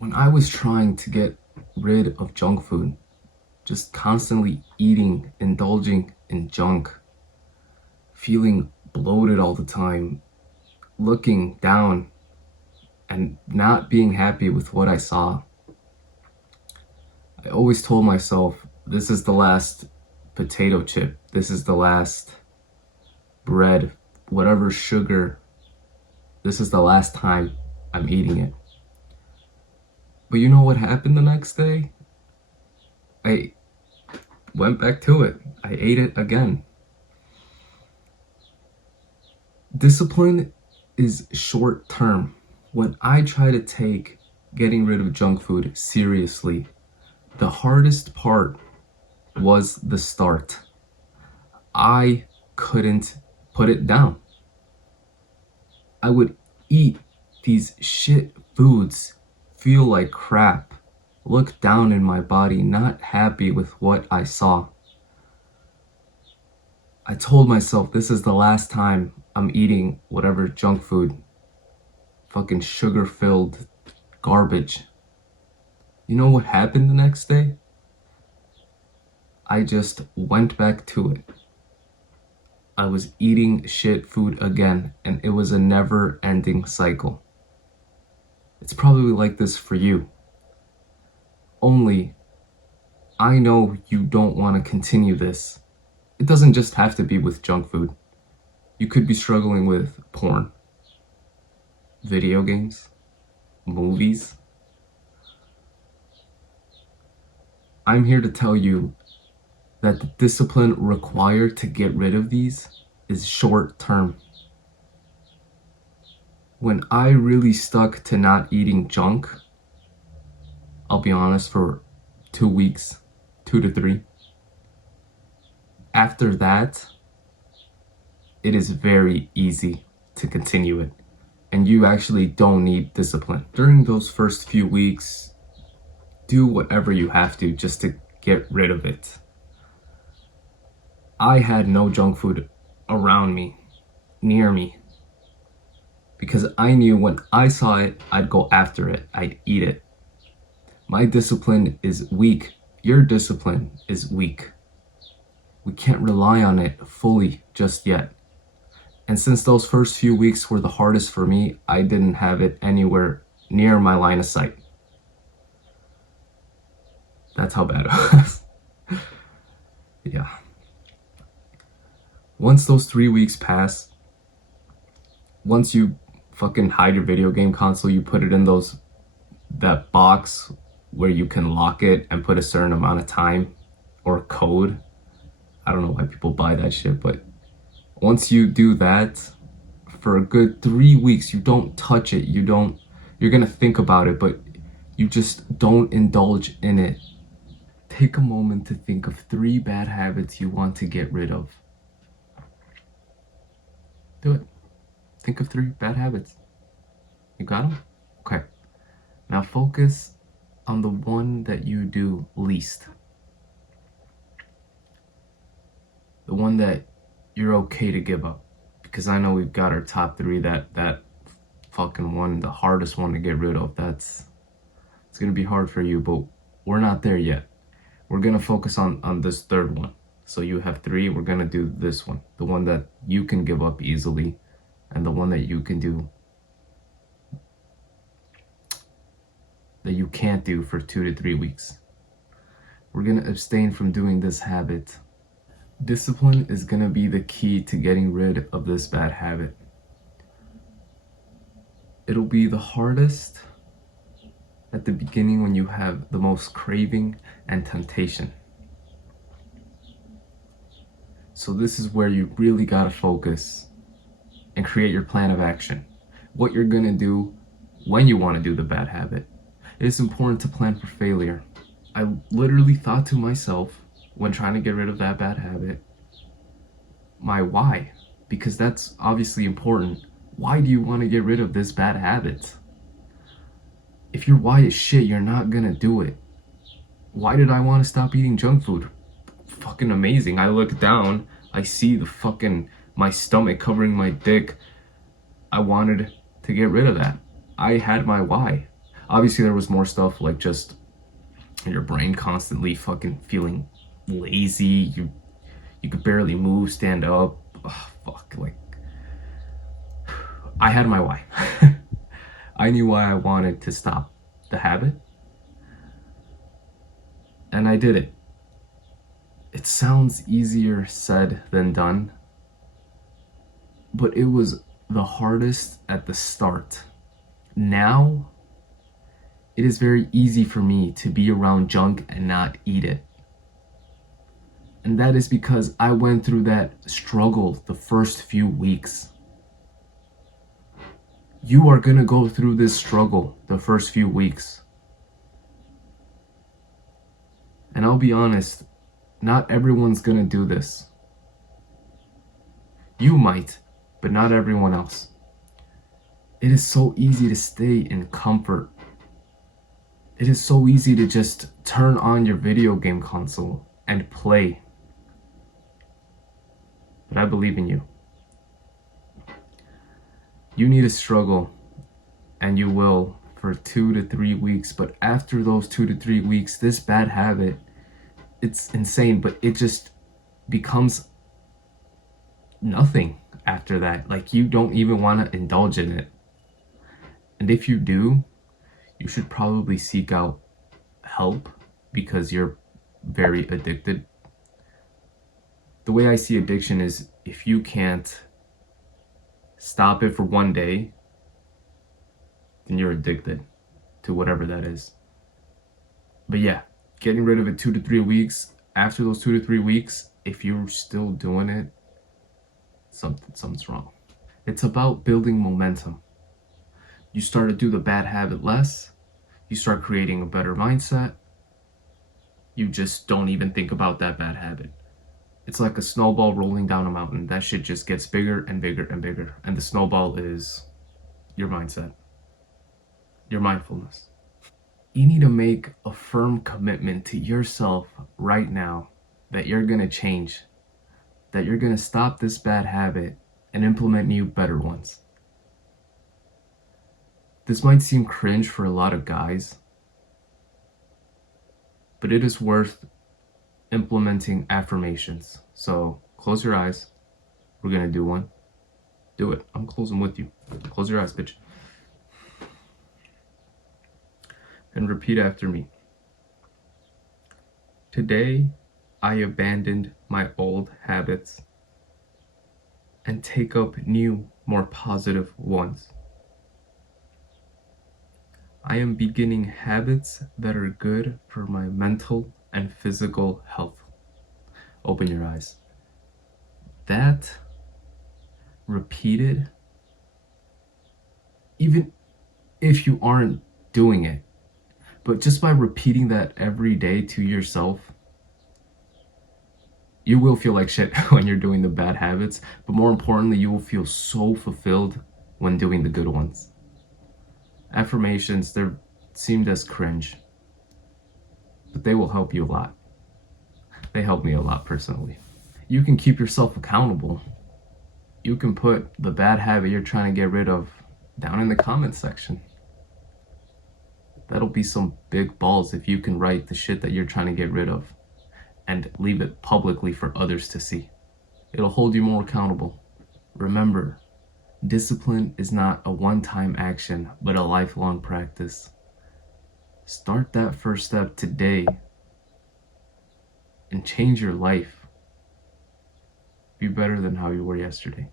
When I was trying to get rid of junk food, just constantly eating, indulging in junk, feeling bloated all the time, looking down and not being happy with what I saw, I always told myself, this is the last potato chip, this is the last bread, whatever sugar, this is the last time I'm eating it. But you know what happened the next day? I went back to it. I ate it again. Discipline is short term. When I try to take getting rid of junk food seriously, the hardest part was the start. I couldn't put it down. I would eat these shit foods, feel like crap, look down in my body, not happy with what I saw. I told myself this is the last time I'm eating whatever junk food, fucking sugar-filled garbage. You know what happened the next day? I just went back to it. I was eating shit food again, and it was a never-ending cycle. It's probably like this for you. Only, I know you don't want to continue this. It doesn't just have to be with junk food. You could be struggling with porn, video games, movies. I'm here to tell you that the discipline required to get rid of these is short term. When I really stuck to not eating junk, I'll be honest, for 2 weeks, 2 to 3. After that, it is very easy to continue it, and you actually don't need discipline. During those first few weeks, do whatever you have to just to get rid of it. I had no junk food around me, near me, because I knew when I saw it, I'd go after it, I'd eat it. My discipline is weak. Your discipline is weak. We can't rely on it fully just yet. And since those first few weeks were the hardest for me, I didn't have it anywhere near my line of sight. That's how bad it was. Yeah. Once those 3 weeks pass, once you fucking hide your video game console, you put it in that box where you can lock it and put a certain amount of time or code. I don't know why people buy that shit, but once you do that, for a good 3 weeks, you don't touch it. You're gonna think about it, but you just don't indulge in it. Take a moment to think of 3 bad habits you want to get rid of. Do it. Think of 3 bad habits. You got them? Okay. Now focus on the one that you do least. The one that you're okay to give up. Because I know we've got our top 3, that fucking one, the hardest one to get rid of. It's gonna be hard for you, but we're not there yet. We're gonna focus on this 3rd one. So you have 3, we're gonna do this one. The one that you can give up easily, and the one that you can do, that you can't do for 2 to 3 weeks. We're gonna abstain from doing this habit. Discipline is gonna be the key to getting rid of this bad habit. It'll be the hardest at the beginning when you have the most craving and temptation. So this is where you really gotta focus and create your plan of action. What you're gonna do when you wanna do the bad habit. It is important to plan for failure. I literally thought to myself, when trying to get rid of that bad habit, my why, because that's obviously important. Why do you want to get rid of this bad habit? If your why is shit, you're not gonna do it. Why did I want to stop eating junk food? Fucking amazing. I look down, I see my stomach covering my dick. I wanted to get rid of that. I had my why. Obviously, there was more stuff like just your brain constantly fucking feeling lazy. You could barely move, stand up. Ugh, fuck, like I had my why. I knew why I wanted to stop the habit, and I did it. It sounds easier said than done, but it was the hardest at the start. Now, it is very easy for me to be around junk and not eat it. And that is because I went through that struggle the first few weeks. You are gonna go through this struggle the first few weeks. And I'll be honest, not everyone's gonna do this. You might, but not everyone else. It is so easy to stay in comfort. It is so easy to just turn on your video game console and play. But I believe in you. You need to struggle, and you will, for 2 to 3 weeks. But after those 2 to 3 weeks, this bad habit, it's insane, but it just becomes nothing after that. Like, you don't even want to indulge in it. And if you do, you should probably seek out help because you're very addicted. The way I see addiction is if you can't stop it for one day, then you're addicted to whatever that is. But yeah, getting rid of it 2 to 3 weeks. After those 2 to 3 weeks, if you're still doing it, something's wrong. It's about building momentum. You start to do the bad habit less, you start creating a better mindset, you just don't even think about that bad habit. It's like a snowball rolling down a mountain. That shit just gets bigger and bigger and bigger. And the snowball is your mindset, your mindfulness. You need to make a firm commitment to yourself right now that you're gonna change, that you're gonna stop this bad habit and implement new, better ones. This might seem cringe for a lot of guys, but it is worth implementing affirmations. So close your eyes. We're gonna do one. Do it. I'm closing with you. Close your eyes, bitch. And repeat after me. Today, I abandoned my old habits and take up new, more positive ones. I am beginning habits that are good for my mental and physical health. Open your eyes. That repeated, even if you aren't doing it, but just by repeating that every day to yourself, you will feel like shit when you're doing the bad habits, but more importantly, you will feel so fulfilled when doing the good ones. Affirmations, they're seemed as cringe, but they will help you a lot. They help me a lot personally. You can keep yourself accountable. You can put the bad habit you're trying to get rid of down in the comment section. That'll be some big balls if you can write the shit that you're trying to get rid of and leave it publicly for others to see. It'll hold you more accountable. Remember, discipline is not a one-time action, but a lifelong practice. Start that first step today and change your life. Be better than how you were yesterday.